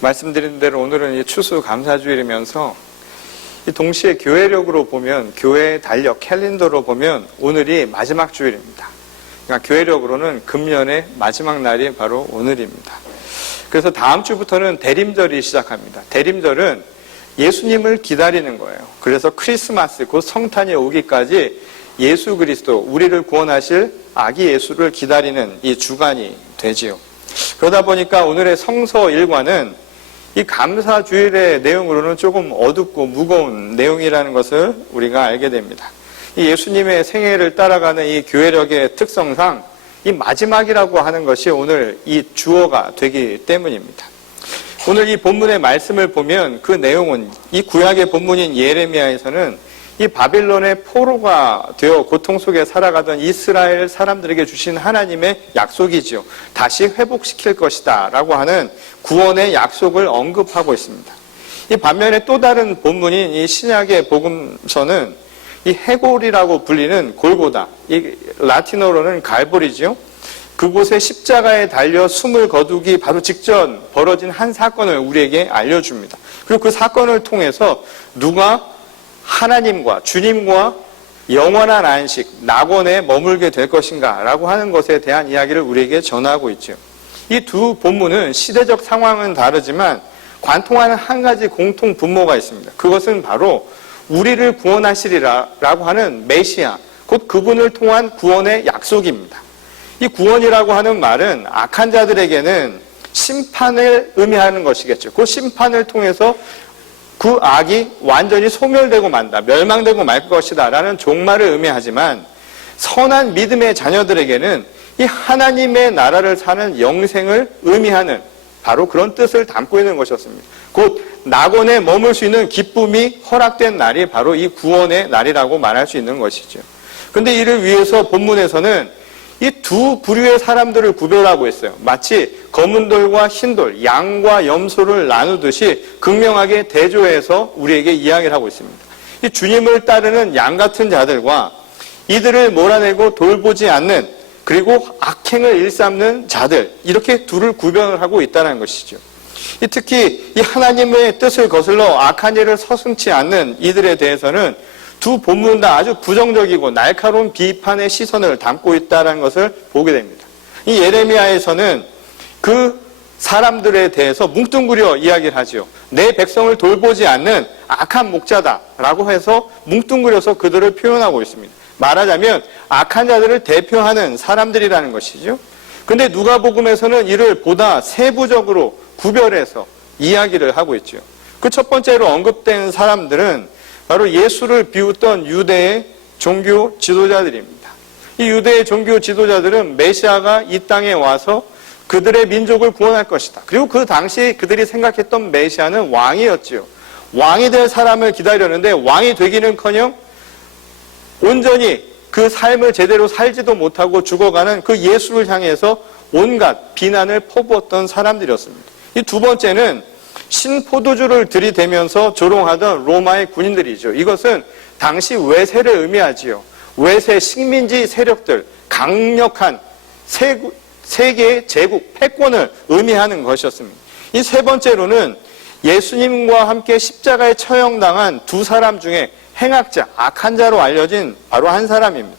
말씀드린 대로 오늘은 추수감사주일이면서 동시에 교회력으로 보면, 교회 달력 캘린더로 보면 오늘이 마지막 주일입니다. 그러니까 교회력으로는 금년의 마지막 날이 바로 오늘입니다. 그래서 다음 주부터는 대림절이 시작합니다. 대림절은 예수님을 기다리는 거예요. 그래서 크리스마스, 곧 성탄이 오기까지 예수 그리스도, 우리를 구원하실 아기 예수를 기다리는 이 주간이 되지요. 그러다 보니까 오늘의 성서 일과는 이 감사주일의 내용으로는 조금 어둡고 무거운 내용이라는 것을 우리가 알게 됩니다. 이 예수님의 생애를 따라가는 이 교회력의 특성상 이 마지막이라고 하는 것이 오늘 이 주어가 되기 때문입니다. 오늘 이 본문의 말씀을 보면 그 내용은 이 구약의 본문인 예레미야에서는 이 바빌론의 포로가 되어 고통 속에 살아가던 이스라엘 사람들에게 주신 하나님의 약속이지요. 다시 회복시킬 것이다 라고 하는 구원의 약속을 언급하고 있습니다. 이 반면에 또 다른 본문인 이 신약의 복음서는 이 해골이라고 불리는 골고다, 이 라틴어로는 갈보리지요. 그곳에 십자가에 달려 숨을 거두기 바로 직전 벌어진 한 사건을 우리에게 알려줍니다. 그리고 그 사건을 통해서 누가 하나님과 주님과 영원한 안식, 낙원에 머물게 될 것인가 라고 하는 것에 대한 이야기를 우리에게 전하고 있죠. 이 두 본문은 시대적 상황은 다르지만 관통하는 한 가지 공통 분모가 있습니다. 그것은 바로 우리를 구원하시리라 라고 하는 메시아, 곧 그분을 통한 구원의 약속입니다. 이 구원이라고 하는 말은 악한 자들에게는 심판을 의미하는 것이겠죠. 그 심판을 통해서 그 악이 완전히 소멸되고 만다, 멸망되고 말 것이다 라는 종말을 의미하지만 선한 믿음의 자녀들에게는 이 하나님의 나라를 사는 영생을 의미하는 바로 그런 뜻을 담고 있는 것이었습니다. 곧 낙원에 머물 수 있는 기쁨이 허락된 날이 바로 이 구원의 날이라고 말할 수 있는 것이죠. 그런데 이를 위해서 본문에서는 이 두 부류의 사람들을 구별하고 있어요. 마치 검은 돌과 흰 돌, 양과 염소를 나누듯이 극명하게 대조해서 우리에게 이야기를 하고 있습니다. 이 주님을 따르는 양 같은 자들과 이들을 몰아내고 돌보지 않는, 그리고 악행을 일삼는 자들, 이렇게 둘을 구별을 하고 있다는 것이죠. 특히 이 하나님의 뜻을 거슬러 악한 일을 서슴지 않는 이들에 대해서는 두 본문 다 아주 부정적이고 날카로운 비판의 시선을 담고 있다는 것을 보게 됩니다. 이 예레미야에서는 그 사람들에 대해서 뭉뚱그려 이야기를 하죠. 내 백성을 돌보지 않는 악한 목자다라고 해서 뭉뚱그려서 그들을 표현하고 있습니다. 말하자면 악한 자들을 대표하는 사람들이라는 것이죠. 그런데 누가복음에서는 이를 보다 세부적으로 구별해서 이야기를 하고 있죠. 그 첫 번째로 언급된 사람들은 바로 예수를 비웃던 유대의 종교 지도자들입니다. 이 유대의 종교 지도자들은 메시아가 이 땅에 와서 그들의 민족을 구원할 것이다. 그리고 그 당시 그들이 생각했던 메시아는 왕이었지요. 왕이 될 사람을 기다렸는데 왕이 되기는커녕 온전히 그 삶을 제대로 살지도 못하고 죽어가는 그 예수를 향해서 온갖 비난을 퍼부었던 사람들이었습니다. 이 두 번째는 신포도주를 들이대면서 조롱하던 로마의 군인들이죠. 이것은 당시 외세를 의미하지요. 외세 식민지 세력들, 강력한 세계의 제국, 패권을 의미하는 것이었습니다. 이 세 번째로는 예수님과 함께 십자가에 처형당한 두 사람 중에 행악자, 악한 자로 알려진 바로 한 사람입니다.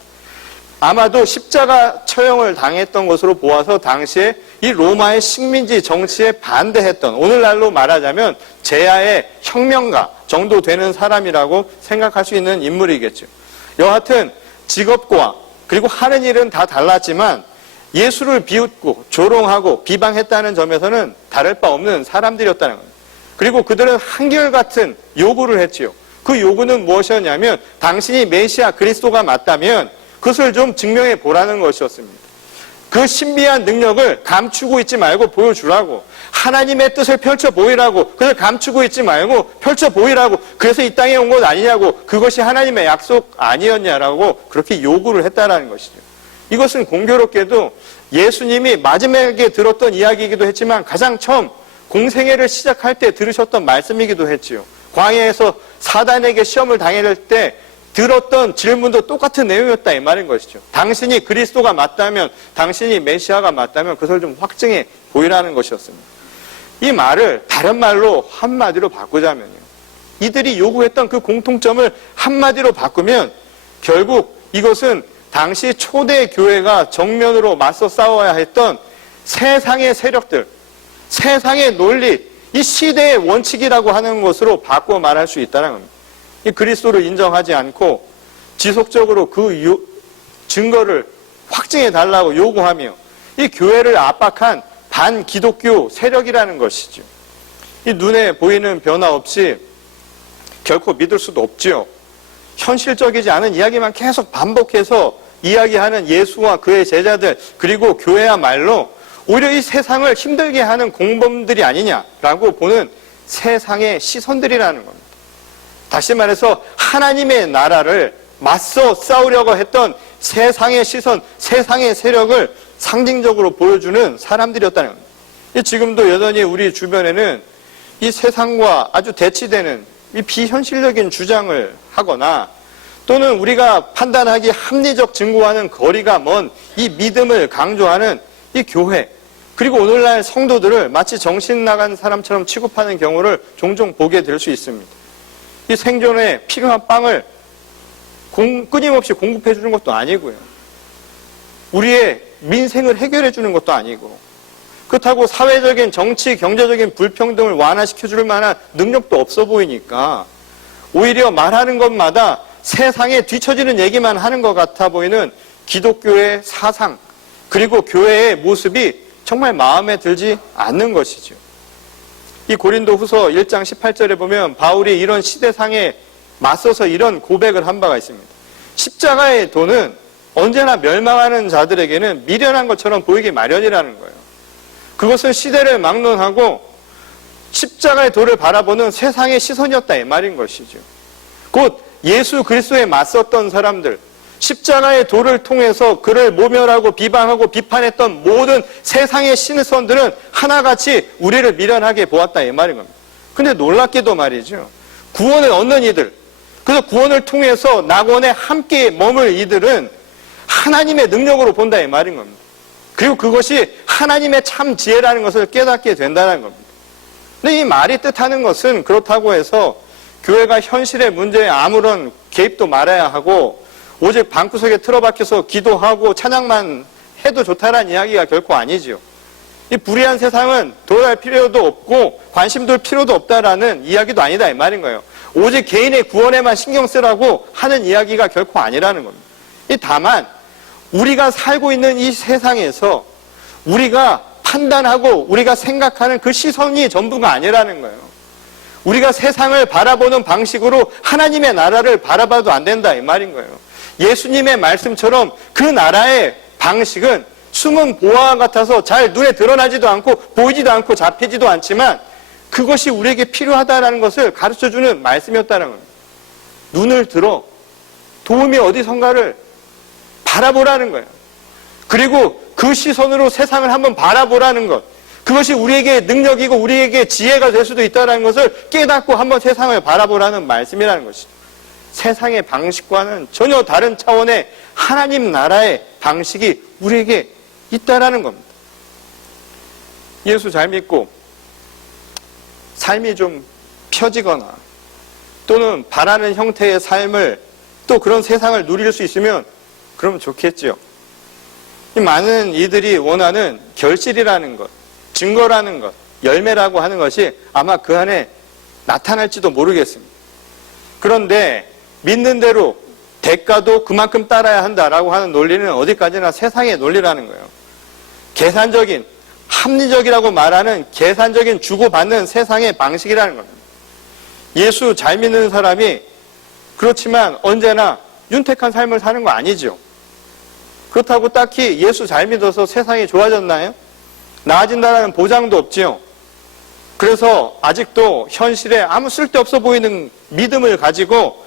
아마도 십자가 처형을 당했던 것으로 보아서 당시에 이 로마의 식민지 정치에 반대했던, 오늘날로 말하자면 제야의 혁명가 정도 되는 사람이라고 생각할 수 있는 인물이겠죠. 여하튼 직업과 그리고 하는 일은 다 달랐지만 예수를 비웃고 조롱하고 비방했다는 점에서는 다를 바 없는 사람들이었다는 겁니다. 그리고 그들은 한결같은 요구를 했지요. 그 요구는 무엇이었냐면 당신이 메시아 그리스도가 맞다면 그것을 좀 증명해 보라는 것이었습니다. 그 신비한 능력을 감추고 있지 말고 보여주라고, 하나님의 뜻을 펼쳐 보이라고, 그걸 감추고 있지 말고 펼쳐 보이라고, 그래서 이 땅에 온 것 아니냐고, 그것이 하나님의 약속 아니었냐라고 그렇게 요구를 했다라는 것이죠. 이것은 공교롭게도 예수님이 마지막에 들었던 이야기이기도 했지만 가장 처음 공생애를 시작할 때 들으셨던 말씀이기도 했지요. 광야에서 사단에게 시험을 당할 때 들었던 질문도 똑같은 내용이었다 이 말인 것이죠. 당신이 그리스도가 맞다면, 당신이 메시아가 맞다면 그것을 좀 확증해 보이라는 것이었습니다. 이 말을 다른 말로 한마디로 바꾸자면요, 이들이 요구했던 그 공통점을 한마디로 바꾸면 결국 이것은 당시 초대 교회가 정면으로 맞서 싸워야 했던 세상의 세력들, 세상의 논리, 이 시대의 원칙이라고 하는 것으로 바꿔 말할 수 있다는 겁니다. 이 그리스도를 인정하지 않고 지속적으로 그 증거를 확증해 달라고 요구하며 이 교회를 압박한 반기독교 세력이라는 것이죠. 이 눈에 보이는 변화 없이 결코 믿을 수도 없지요. 현실적이지 않은 이야기만 계속 반복해서 이야기하는 예수와 그의 제자들, 그리고 교회야말로 오히려 이 세상을 힘들게 하는 공범들이 아니냐라고 보는 세상의 시선들이라는 겁니다. 다시 말해서 하나님의 나라를 맞서 싸우려고 했던 세상의 시선, 세상의 세력을 상징적으로 보여주는 사람들이었다는 겁니다. 지금도 여전히 우리 주변에는 이 세상과 아주 대치되는 이 비현실적인 주장을 하거나 또는 우리가 판단하기 합리적 증거와는 거리가 먼 이 믿음을 강조하는 이 교회, 그리고 오늘날 성도들을 마치 정신 나간 사람처럼 취급하는 경우를 종종 보게 될 수 있습니다. 이 생존에 필요한 빵을 끊임없이 공급해 주는 것도 아니고요, 우리의 민생을 해결해 주는 것도 아니고, 그렇다고 사회적인, 정치, 경제적인 불평등을 완화시켜 줄 만한 능력도 없어 보이니까 오히려 말하는 것마다 세상에 뒤처지는 얘기만 하는 것 같아 보이는 기독교의 사상, 그리고 교회의 모습이 정말 마음에 들지 않는 것이죠. 이 고린도후서 1장 18절에 보면 바울이 이런 시대상에 맞서서 이런 고백을 한 바가 있습니다. 십자가의 도는 언제나 멸망하는 자들에게는 미련한 것처럼 보이기 마련이라는 거예요. 그것은 시대를 막론하고 십자가의 도를 바라보는 세상의 시선이었다, 이 말인 것이죠. 곧 예수 그리스도에 맞섰던 사람들, 십자가의 도를 통해서 그를 모멸하고 비방하고 비판했던 모든 세상의 시선들은 하나같이 우리를 미련하게 보았다, 이 말인 겁니다. 근데 놀랍게도 말이죠, 구원을 얻는 이들, 그래서 구원을 통해서 낙원에 함께 머물 이들은 하나님의 능력으로 본다, 이 말인 겁니다. 그리고 그것이 하나님의 참 지혜라는 것을 깨닫게 된다는 겁니다. 근데 이 말이 뜻하는 것은 그렇다고 해서 교회가 현실의 문제에 아무런 개입도 말아야 하고 오직 방구석에 틀어박혀서 기도하고 찬양만 해도 좋다라는 이야기가 결코 아니지요. 이 불의한 세상은 돌아갈 필요도 없고 관심 둘 필요도 없다라는 이야기도 아니다, 이 말인 거예요. 오직 개인의 구원에만 신경 쓰라고 하는 이야기가 결코 아니라는 겁니다. 다만 우리가 살고 있는 이 세상에서 우리가 판단하고 우리가 생각하는 그 시선이 전부가 아니라는 거예요. 우리가 세상을 바라보는 방식으로 하나님의 나라를 바라봐도 안 된다, 이 말인 거예요. 예수님의 말씀처럼 그 나라의 방식은 숨은 보화와 같아서 잘 눈에 드러나지도 않고 보이지도 않고 잡히지도 않지만 그것이 우리에게 필요하다는 것을 가르쳐주는 말씀이었다는 겁니다. 눈을 들어 도움이 어디선가를 바라보라는 거예요. 그리고 그 시선으로 세상을 한번 바라보라는 것, 그것이 우리에게 능력이고 우리에게 지혜가 될 수도 있다는 것을 깨닫고 한번 세상을 바라보라는 말씀이라는 것이죠. 세상의 방식과는 전혀 다른 차원의 하나님 나라의 방식이 우리에게 있다라는 겁니다. 예수 잘 믿고 삶이 좀 펴지거나 또는 바라는 형태의 삶을, 또 그런 세상을 누릴 수 있으면 그러면 좋겠죠. 많은 이들이 원하는 결실이라는 것, 증거라는 것, 열매라고 하는 것이 아마 그 안에 나타날지도 모르겠습니다. 그런데 믿는 대로 대가도 그만큼 따라야 한다라고 하는 논리는 어디까지나 세상의 논리라는 거예요. 계산적인, 합리적이라고 말하는 계산적인 주고받는 세상의 방식이라는 겁니다. 예수 잘 믿는 사람이 그렇지만 언제나 윤택한 삶을 사는 거 아니죠. 그렇다고 딱히 예수 잘 믿어서 세상이 좋아졌나요? 나아진다는 보장도 없지요. 그래서 아직도 현실에 아무 쓸데없어 보이는 믿음을 가지고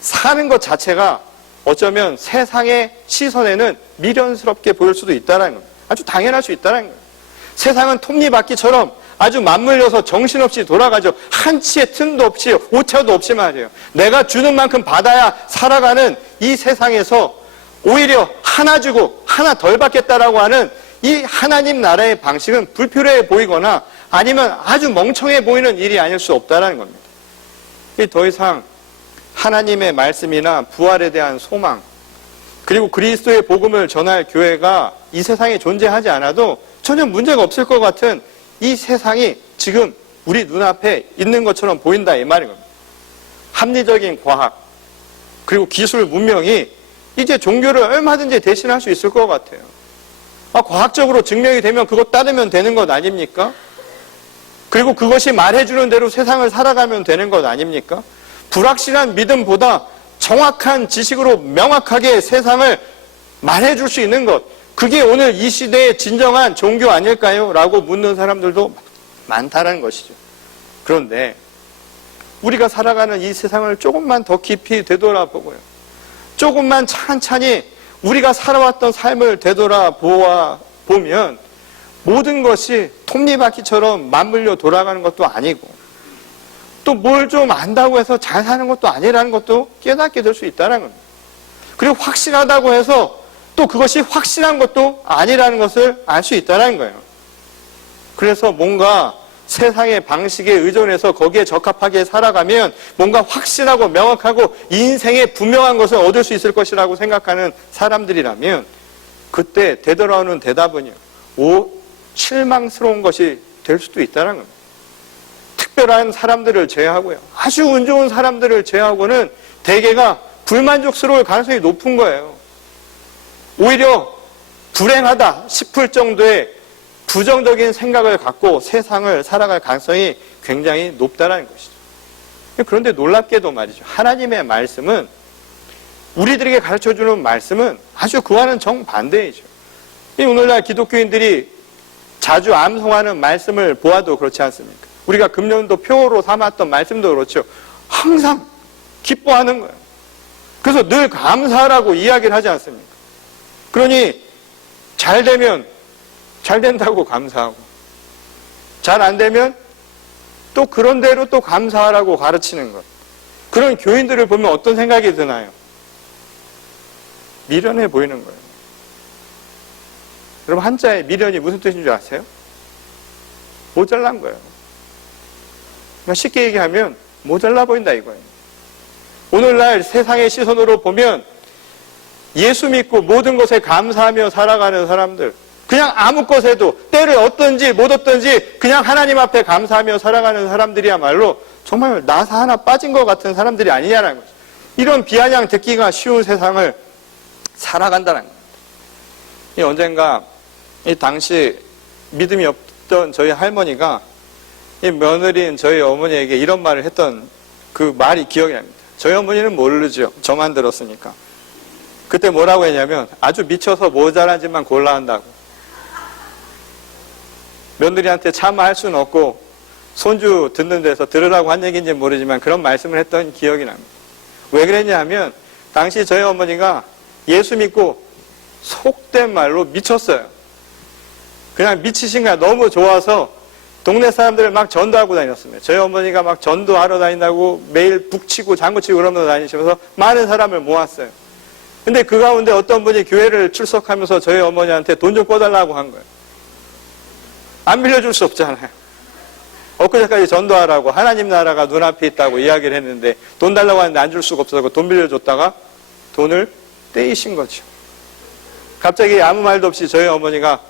사는 것 자체가 어쩌면 세상의 시선에는 미련스럽게 보일 수도 있다는 겁니다. 아주 당연할 수 있다는 거예요. 세상은 톱니바퀴처럼 아주 맞물려서 정신없이 돌아가죠. 한치의 틈도 없이 오차도 없이 말이에요. 내가 주는 만큼 받아야 살아가는 이 세상에서 오히려 하나 주고 하나 덜 받겠다라고 하는 이 하나님 나라의 방식은 불필요해 보이거나 아니면 아주 멍청해 보이는 일이 아닐 수 없다는 겁니다. 더 이상 하나님의 말씀이나 부활에 대한 소망, 그리고 그리스도의 복음을 전할 교회가 이 세상에 존재하지 않아도 전혀 문제가 없을 것 같은 이 세상이 지금 우리 눈앞에 있는 것처럼 보인다, 이 말인 겁니다. 합리적인 과학, 그리고 기술, 문명이 이제 종교를 얼마든지 대신할 수 있을 것 같아요. 과학적으로 증명이 되면 그거 따르면 되는 것 아닙니까? 그리고 그것이 말해주는 대로 세상을 살아가면 되는 것 아닙니까? 불확실한 믿음보다 정확한 지식으로 명확하게 세상을 말해줄 수 있는 것, 그게 오늘 이 시대의 진정한 종교 아닐까요? 라고 묻는 사람들도 많다는 것이죠. 그런데 우리가 살아가는 이 세상을 조금만 더 깊이 되돌아보고요, 조금만 찬찬히 우리가 살아왔던 삶을 되돌아보면 모든 것이 톱니바퀴처럼 맞물려 돌아가는 것도 아니고, 또 뭘 좀 안다고 해서 잘 사는 것도 아니라는 것도 깨닫게 될 수 있다는 겁니다. 그리고 확실하다고 해서 또 그것이 확실한 것도 아니라는 것을 알 수 있다는 거예요. 그래서 뭔가 세상의 방식에 의존해서 거기에 적합하게 살아가면 뭔가 확실하고 명확하고 인생의 분명한 것을 얻을 수 있을 것이라고 생각하는 사람들이라면, 그때 되돌아오는 대답은요, 실망스러운 것이 될 수도 있다는 겁니다. 특별한 사람들을 제외하고요, 아주 운 좋은 사람들을 제외하고는 대개가 불만족스러울 가능성이 높은 거예요. 오히려 불행하다 싶을 정도의 부정적인 생각을 갖고 세상을 살아갈 가능성이 굉장히 높다는 것이죠. 그런데 놀랍게도 말이죠, 하나님의 말씀은, 우리들에게 가르쳐주는 말씀은 아주 그와는 정반대이죠. 오늘날 기독교인들이 자주 암송하는 말씀을 보아도 그렇지 않습니까? 우리가 금년도 표어로 삼았던 말씀도 그렇죠. 항상 기뻐하는 거예요. 그래서 늘 감사하라고 이야기를 하지 않습니까? 그러니 잘 되면 잘 된다고 감사하고, 잘 안 되면 또 그런 대로 또 감사하라고 가르치는 것. 그런 교인들을 보면 어떤 생각이 드나요? 미련해 보이는 거예요. 여러분, 한자의 미련이 무슨 뜻인 줄 아세요? 모자란 거예요. 쉽게 얘기하면 모자라 보인다 이거예요. 오늘날 세상의 시선으로 보면 예수 믿고 모든 것에 감사하며 살아가는 사람들, 그냥 아무 것에도 때를 얻든지 못 얻든지 그냥 하나님 앞에 감사하며 살아가는 사람들이야말로 정말 나사 하나 빠진 것 같은 사람들이 아니냐는 거죠. 이런 비아냥 듣기가 쉬운 세상을 살아간다는 겁니다. 언젠가 이 당시 믿음이 없던 저희 할머니가 이 며느리인 저희 어머니에게 이런 말을 했던 그 말이 기억이 납니다. 저희 어머니는 모르죠. 저만 들었으니까. 그때 뭐라고 했냐면, 아주 미쳐서 모자란지만 골라 한다고. 며느리한테 차마 할 수는 없고 손주 듣는 데서 들으라고 한 얘기인지 모르지만 그런 말씀을 했던 기억이 납니다. 왜 그랬냐면 당시 저희 어머니가 예수 믿고 속된 말로 미쳤어요. 그냥 미치신 거야. 너무 좋아서 동네 사람들을 막 전도하고 다녔습니다. 저희 어머니가 막 전도하러 다닌다고 매일 북치고 장구치고 그러면서 다니시면서 많은 사람을 모았어요. 근데 그 가운데 어떤 분이 교회를 출석하면서 저희 어머니한테 돈 좀 꿔달라고 한 거예요. 안 빌려줄 수 없잖아요. 엊그제까지 전도하라고 하나님 나라가 눈앞에 있다고 이야기를 했는데 돈 달라고 하는데 안 줄 수가 없어서 돈 빌려줬다가 돈을 떼이신 거죠. 갑자기 아무 말도 없이 저희 어머니가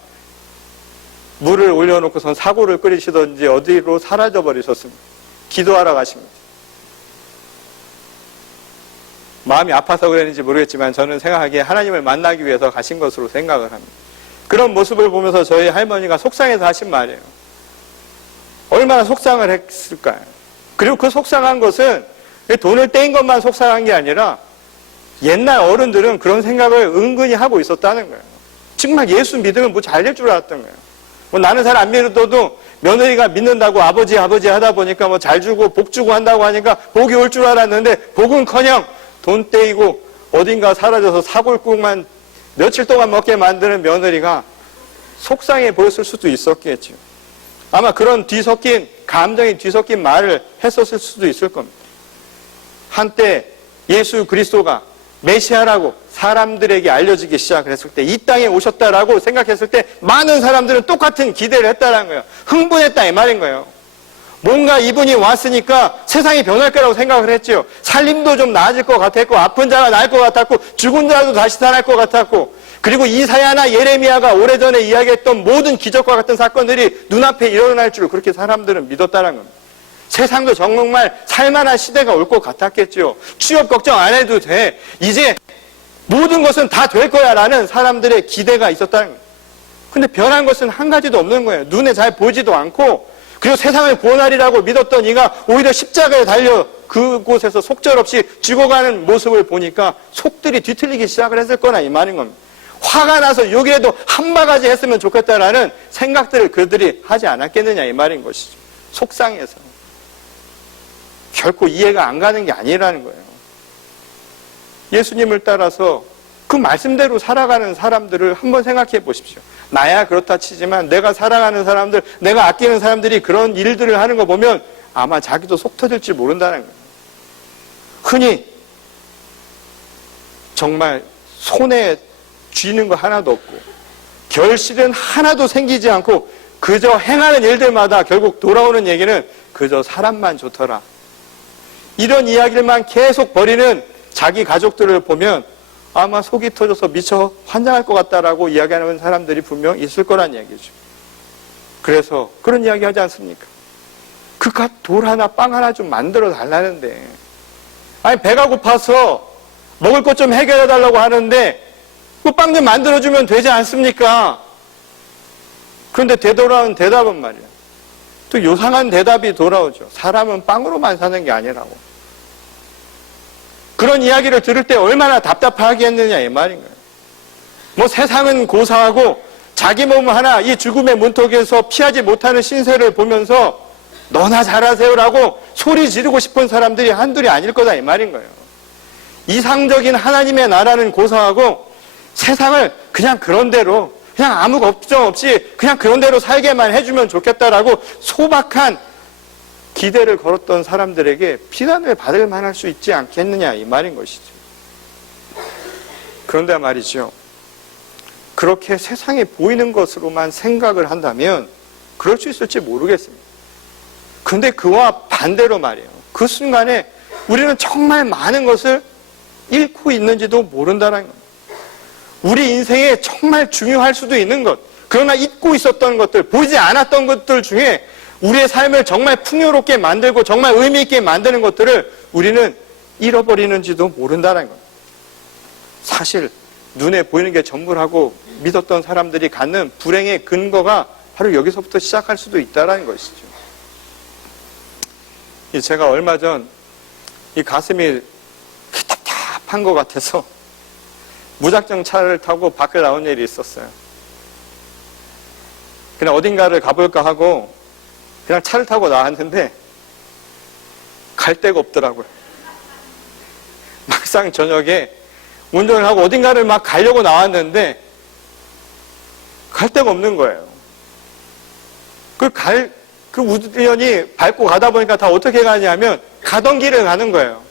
물을 올려놓고선 사고를 끓이시던지 어디로 사라져 버리셨습니다. 기도하러 가십니다. 마음이 아파서 그랬는지 모르겠지만 저는 생각하기에 하나님을 만나기 위해서 가신 것으로 생각을 합니다. 그런 모습을 보면서 저희 할머니가 속상해서 하신 말이에요. 얼마나 속상을 했을까요? 그리고 그 속상한 것은 돈을 떼인 것만 속상한 게 아니라 옛날 어른들은 그런 생각을 은근히 하고 있었다는 거예요. 정말 예수 믿으면 뭐 잘 될 줄 알았던 거예요. 뭐 나는 잘 안 믿어도 며느리가 믿는다고 아버지 하다 보니까 뭐 잘 주고 복 주고 한다고 하니까 복이 올 줄 알았는데 복은커녕 돈 떼이고 어딘가 사라져서 사골국만 며칠 동안 먹게 만드는 며느리가 속상해 보였을 수도 있었겠죠. 아마 그런 뒤섞인 감정이 뒤섞인 말을 했었을 수도 있을 겁니다. 한때 예수 그리스도가 메시아라고 사람들에게 알려지기 시작을 했을 때, 이 땅에 오셨다라고 생각했을 때 많은 사람들은 똑같은 기대를 했다라는 거예요. 흥분했다 이 말인 거예요. 뭔가 이분이 왔으니까 세상이 변할 거라고 생각을 했지요. 살림도 좀 나아질 것 같았고, 아픈 자가 나을 것 같았고, 죽은 자도 다시 살아날 것 같았고, 그리고 이사야나 예레미야가 오래전에 이야기했던 모든 기적과 같은 사건들이 눈앞에 일어날 줄 그렇게 사람들은 믿었다는 겁니다. 세상도 정말 살만한 시대가 올 것 같았겠죠. 취업 걱정 안 해도 돼. 이제 모든 것은 다 될 거야 라는 사람들의 기대가 있었다는 거예요. 근데 변한 것은 한 가지도 없는 거예요. 눈에 잘 보이지도 않고, 그리고 세상을 구원하리라고 믿었던 이가 오히려 십자가에 달려 그곳에서 속절없이 죽어가는 모습을 보니까 속들이 뒤틀리기 시작을 했을 거나 이 말인 겁니다. 화가 나서 여기라도 한 바가지 했으면 좋겠다라는 생각들을 그들이 하지 않았겠느냐 이 말인 것이죠. 속상해서. 결코 이해가 안 가는 게 아니라는 거예요. 예수님을 따라서 그 말씀대로 살아가는 사람들을 한번 생각해 보십시오. 나야 그렇다 치지만 내가 사랑하는 사람들, 내가 아끼는 사람들이 그런 일들을 하는 거 보면 아마 자기도 속 터질지 모른다는 거예요. 흔히 정말 손에 쥐는 거 하나도 없고 결실은 하나도 생기지 않고 그저 행하는 일들마다 결국 돌아오는 얘기는 그저 사람만 좋더라. 이런 이야기들만 계속 벌이는 자기 가족들을 보면 아마 속이 터져서 미쳐 환장할 것 같다라고 이야기하는 사람들이 분명 있을 거란 얘기죠. 그래서 그런 이야기 하지 않습니까? 그깟 돌 하나 빵 하나 좀 만들어 달라는데, 아니 배가 고파서 먹을 것 좀 해결해 달라고 하는데 그 빵 좀 만들어주면 되지 않습니까? 그런데 되돌아온 대답은 말이야, 또 요상한 대답이 돌아오죠. 사람은 빵으로만 사는 게 아니라고. 그런 이야기를 들을 때 얼마나 답답하겠느냐 이 말인 거예요. 뭐 세상은 고사하고 자기 몸 하나 이 죽음의 문턱에서 피하지 못하는 신세를 보면서 너나 잘하세요라고 소리 지르고 싶은 사람들이 한둘이 아닐 거다 이 말인 거예요. 이상적인 하나님의 나라는 고사하고 세상을 그냥 그런 대로, 그냥 아무 걱정 없이 그냥 그런 대로 살게만 해주면 좋겠다라고 소박한 기대를 걸었던 사람들에게 비난을 받을 만할 수 있지 않겠느냐 이 말인 것이죠. 그런데 말이죠, 그렇게 세상에 보이는 것으로만 생각을 한다면 그럴 수 있을지 모르겠습니다. 그런데 그와 반대로 말이에요, 그 순간에 우리는 정말 많은 것을 잃고 있는지도 모른다는 겁니다. 우리 인생에 정말 중요할 수도 있는 것, 그러나 잊고 있었던 것들, 보이지 않았던 것들 중에 우리의 삶을 정말 풍요롭게 만들고 정말 의미 있게 만드는 것들을 우리는 잃어버리는지도 모른다는 겁니다. 사실 눈에 보이는 게 전부라고 믿었던 사람들이 갖는 불행의 근거가 바로 여기서부터 시작할 수도 있다는 것이죠. 제가 얼마 전 이 가슴이 답답한 것 같아서 무작정 차를 타고 밖에 나온 일이 있었어요. 그냥 어딘가를 가볼까 하고 그냥 차를 타고 나왔는데 갈 데가 없더라고요. 막상 저녁에 운전을 하고 어딘가를 막 가려고 나왔는데 갈 데가 없는 거예요. 그 우연히 밟고 가다 보니까 다 어떻게 가냐면 가던 길을 가는 거예요.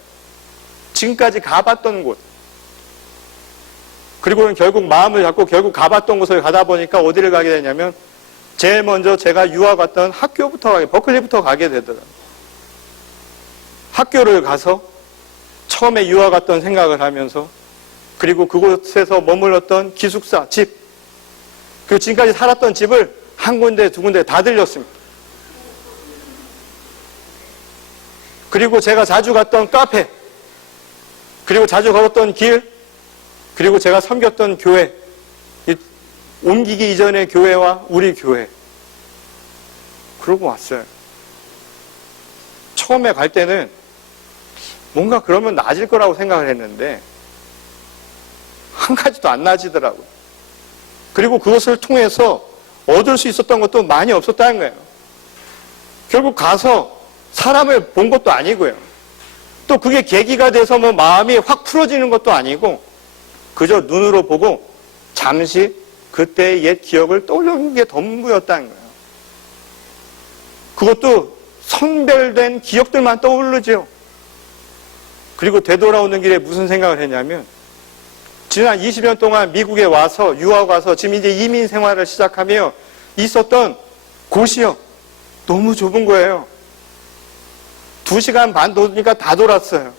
지금까지 가봤던 곳. 그리고는 결국 마음을 잡고 결국 가봤던 곳을 가다 보니까 어디를 가게 되냐면 제일 먼저 제가 유학 갔던 학교부터 버클리부터 가게 되더라고요. 학교를 가서 처음에 유학 갔던 생각을 하면서, 그리고 그곳에서 머물렀던 기숙사, 집, 그리고 지금까지 살았던 집을 한 군데 두 군데 다 들렸습니다. 그리고 제가 자주 갔던 카페, 그리고 자주 걸었던 길, 그리고 제가 섬겼던 교회, 옮기기 이전의 교회와 우리 교회. 그러고 왔어요. 처음에 갈 때는 뭔가 그러면 나아질 거라고 생각을 했는데 한 가지도 안 나아지더라고요. 그리고 그것을 통해서 얻을 수 있었던 것도 많이 없었다는 거예요. 결국 가서 사람을 본 것도 아니고요. 또 그게 계기가 돼서 뭐 마음이 확 풀어지는 것도 아니고 그저 눈으로 보고 잠시 그때의 옛 기억을 떠올리는 게 전부였다는 거예요. 그것도 선별된 기억들만 떠오르죠. 그리고 되돌아오는 길에 무슨 생각을 했냐면 지난 20년 동안 미국에 와서 유학 와서 지금 이제 이민 생활을 시작하며 있었던 곳이요. 너무 좁은 거예요. 2시간 반 도니까 다 돌았어요.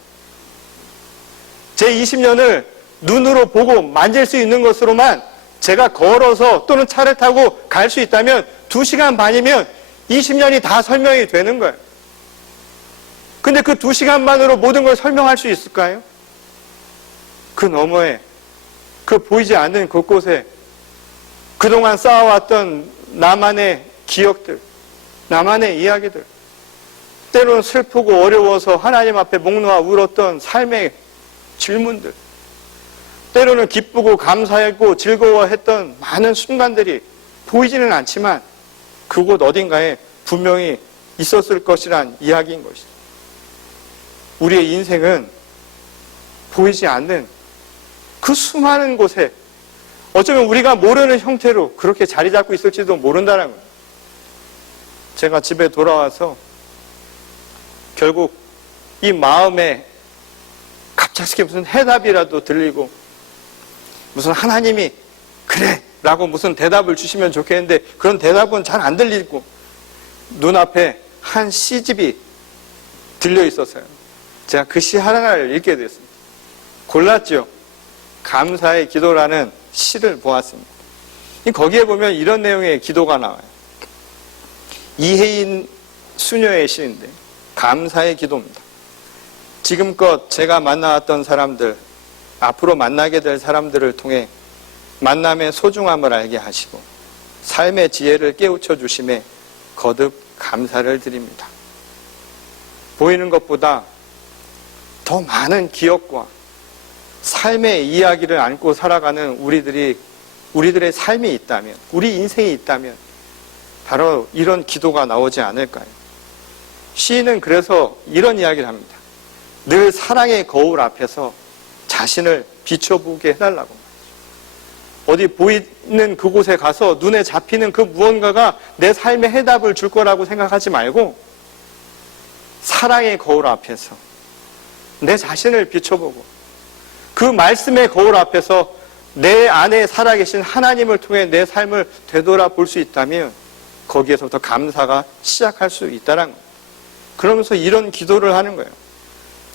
제 20년을 눈으로 보고 만질 수 있는 것으로만 제가 걸어서 또는 차를 타고 갈 수 있다면 2시간 반이면 20년이 다 설명이 되는 거예요. 근데 그 2시간만으로 모든 걸 설명할 수 있을까요? 그 너머에, 그 보이지 않는 곳곳에 그동안 쌓아왔던 나만의 기억들, 나만의 이야기들, 때로는 슬프고 어려워서 하나님 앞에 목 놓아 울었던 삶의 질문들, 때로는 기쁘고 감사했고 즐거워했던 많은 순간들이 보이지는 않지만 그곳 어딘가에 분명히 있었을 것이란 이야기인 것이죠. 우리의 인생은 보이지 않는 그 수많은 곳에 어쩌면 우리가 모르는 형태로 그렇게 자리 잡고 있을지도 모른다는 거예요. 제가 집에 돌아와서 결국 이 마음에 갑작스럽게 무슨 해답이라도 들리고 무슨 하나님이 그래 라고 무슨 대답을 주시면 좋겠는데 그런 대답은 잘 안 들리고 눈앞에 한 시집이 들려 있었어요. 제가 그 시 하나를 읽게 됐습니다. 골랐죠. 감사의 기도라는 시를 보았습니다. 거기에 보면 이런 내용의 기도가 나와요. 이혜인 수녀의 시인데 감사의 기도입니다. 지금껏 제가 만나왔던 사람들, 앞으로 만나게 될 사람들을 통해 만남의 소중함을 알게 하시고 삶의 지혜를 깨우쳐 주심에 거듭 감사를 드립니다. 보이는 것보다 더 많은 기억과 삶의 이야기를 안고 살아가는 우리들의 삶이 있다면, 우리 인생이 있다면 바로 이런 기도가 나오지 않을까요? 시인은 그래서 이런 이야기를 합니다. 늘 사랑의 거울 앞에서 자신을 비춰보게 해달라고. 어디 보이는 그곳에 가서 눈에 잡히는 그 무언가가 내 삶의 해답을 줄 거라고 생각하지 말고 사랑의 거울 앞에서 내 자신을 비춰보고 그 말씀의 거울 앞에서 내 안에 살아계신 하나님을 통해 내 삶을 되돌아볼 수 있다면 거기에서부터 감사가 시작할 수 있다는 거예요. 그러면서 이런 기도를 하는 거예요.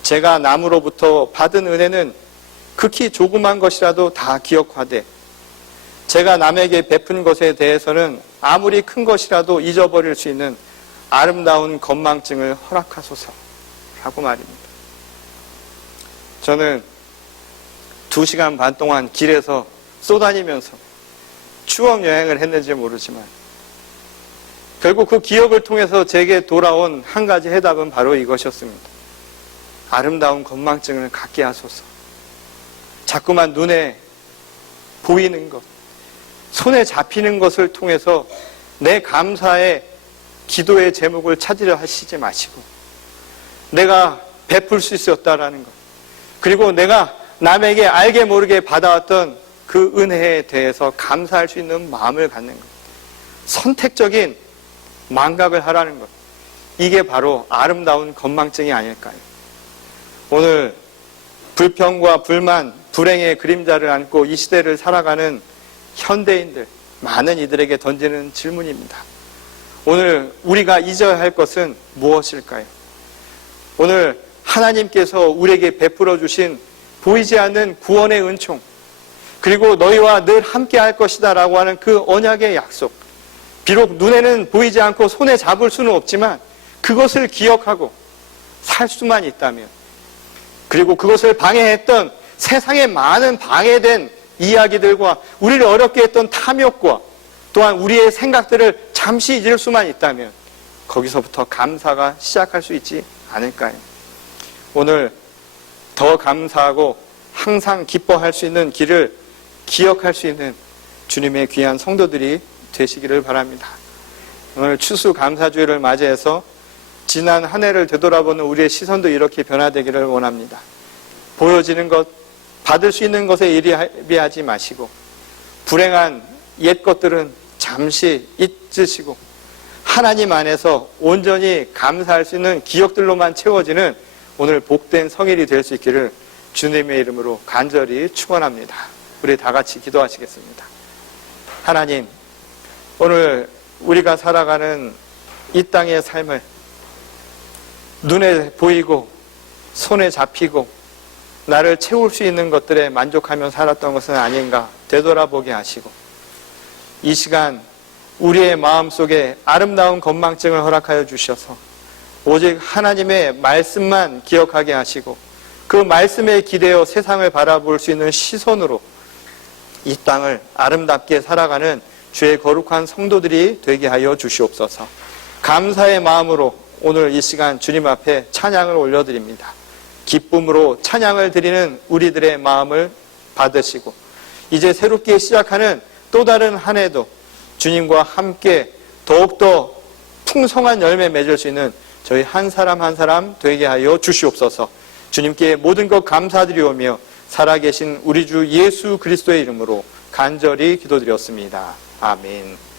제가 남으로부터 받은 은혜는 극히 조그만 것이라도 다 기억하되 제가 남에게 베푼 것에 대해서는 아무리 큰 것이라도 잊어버릴 수 있는 아름다운 건망증을 허락하소서라고 말입니다. 저는 2시간 반 동안 길에서 쏘다니면서 추억 여행을 했는지 모르지만 결국 그 기억을 통해서 제게 돌아온 한 가지 해답은 바로 이것이었습니다. 아름다운 건망증을 갖게 하소서. 자꾸만 눈에 보이는 것, 손에 잡히는 것을 통해서 내 감사의 기도의 제목을 찾으려 하시지 마시고 내가 베풀 수 있었다라는 것, 그리고 내가 남에게 알게 모르게 받아왔던 그 은혜에 대해서 감사할 수 있는 마음을 갖는 것, 선택적인 망각을 하라는 것, 이게 바로 아름다운 건망증이 아닐까요? 오늘 불평과 불만, 불행의 그림자를 안고 이 시대를 살아가는 현대인들, 많은 이들에게 던지는 질문입니다. 오늘 우리가 잊어야 할 것은 무엇일까요? 오늘 하나님께서 우리에게 베풀어 주신 보이지 않는 구원의 은총, 그리고 너희와 늘 함께 할 것이다 라고 하는 그 언약의 약속, 비록 눈에는 보이지 않고 손에 잡을 수는 없지만 그것을 기억하고 살 수만 있다면, 그리고 그것을 방해했던 세상의 많은 방해된 이야기들과 우리를 어렵게 했던 탐욕과 또한 우리의 생각들을 잠시 잊을 수만 있다면 거기서부터 감사가 시작할 수 있지 않을까요? 오늘 더 감사하고 항상 기뻐할 수 있는 길을 기억할 수 있는 주님의 귀한 성도들이 되시기를 바랍니다. 오늘 추수감사주일을 맞이해서 지난 한 해를 되돌아보는 우리의 시선도 이렇게 변화되기를 원합니다. 보여지는 것, 받을 수 있는 것에 예비하지 마시고 불행한 옛 것들은 잠시 잊으시고 하나님 안에서 온전히 감사할 수 있는 기억들로만 채워지는 오늘 복된 성일이 될 수 있기를 주님의 이름으로 간절히 축원합니다. 우리 다 같이 기도하시겠습니다. 하나님, 오늘 우리가 살아가는 이 땅의 삶을 눈에 보이고 손에 잡히고 나를 채울 수 있는 것들에 만족하며 살았던 것은 아닌가 되돌아보게 하시고, 이 시간 우리의 마음속에 아름다운 건망증을 허락하여 주셔서 오직 하나님의 말씀만 기억하게 하시고, 그 말씀에 기대어 세상을 바라볼 수 있는 시선으로 이 땅을 아름답게 살아가는 주의 거룩한 성도들이 되게 하여 주시옵소서. 감사의 마음으로 오늘 이 시간 주님 앞에 찬양을 올려드립니다. 기쁨으로 찬양을 드리는 우리들의 마음을 받으시고, 이제 새롭게 시작하는 또 다른 한 해도 주님과 함께 더욱더 풍성한 열매 맺을 수 있는 저희 한 사람 한 사람 되게 하여 주시옵소서. 주님께 모든 것 감사드리오며 살아계신 우리 주 예수 그리스도의 이름으로 간절히 기도드렸습니다. 아멘.